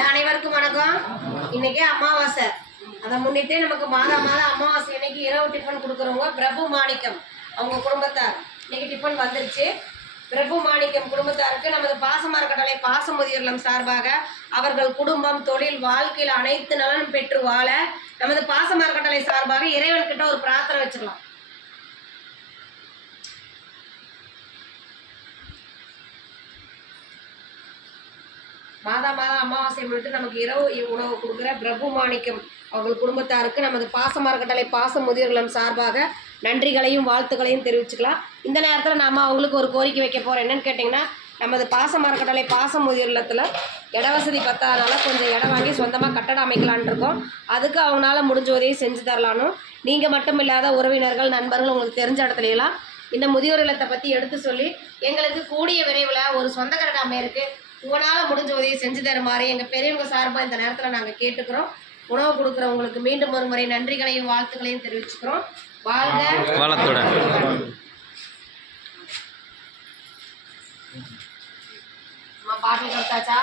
அனைவருக்கும் வணக்கம். இன்னைக்கு அமாவாசை. அதை முன்னிட்டு நமக்கு மாதம் அமாவாசை இன்னைக்கு இரவு டிஃபன் கொடுக்குறவங்க பிரபு மாணிக்கம் அவங்க குடும்பத்தார் இன்னைக்கு டிஃபன் வந்துருச்சு. பிரபு மாணிக்கம் குடும்பத்தாருக்கு நமது பாசமரக்கட்டளை பாசமுதியோர் இல்லம் சார்பாக அவர்கள் குடும்பம் தொழில் வாழ்க்கையில் அனைத்து நலனும் பெற்று வாழ நமது பாசமரக்கட்டளை சார்பாக இறைவன் கிட்ட ஒரு பிரார்த்தனை வச்சுக்கலாம். மாதம் அமாவாசை முன்னிட்டு நமக்கு இரவு உணவு கொடுக்குற பிரபு மாணிக்கம் அவர்கள் குடும்பத்தாருக்கு நமது பாசமரக்கட்டளை பாச முதியோர் இல்லம் சார்பாக நன்றிகளையும் வாழ்த்துக்களையும் தெரிவிச்சுக்கலாம். இந்த நேரத்தில் நாம் அவங்களுக்கு ஒரு கோரிக்கை வைக்க போகிறோம். என்னென்னு கேட்டிங்கன்னா, நமது பாசமரக்கட்டளை பாச முதியோர் இல்லத்தில் இட வசதி பத்தாதனால கொஞ்சம் இடம் வாங்கி சொந்தமாக கட்டடம் அமைக்கலான் இருக்கோம். அதுக்கு அவங்களால முடிஞ்ச உதவி செஞ்சு தரலான்னு நீங்கள் மட்டும் இல்லாத உறவினர்கள் நண்பர்கள் உங்களுக்கு தெரிஞ்ச இடத்துலையெல்லாம் இந்த முதியோர் இல்லத்தை பற்றி எடுத்து சொல்லி எங்களுக்கு கூடிய விரைவில் ஒரு சொந்த கட்டடம் அமையிருக்கு, உங்களால் முடிஞ்ச உதவி செஞ்சு தருமாறு எங்கள் பெரியவங்க சார்பாக இந்த நேரத்தில் நாங்கள் கேட்டுக்கிறோம். உணவு கொடுக்குறவங்களுக்கு மீண்டும் ஒரு முறை நன்றிகளையும் வாழ்த்துக்களையும் தெரிவிச்சுக்கிறோம். வாழ்க வளத்துடன். பாட்டில் கொடுத்தாச்சா?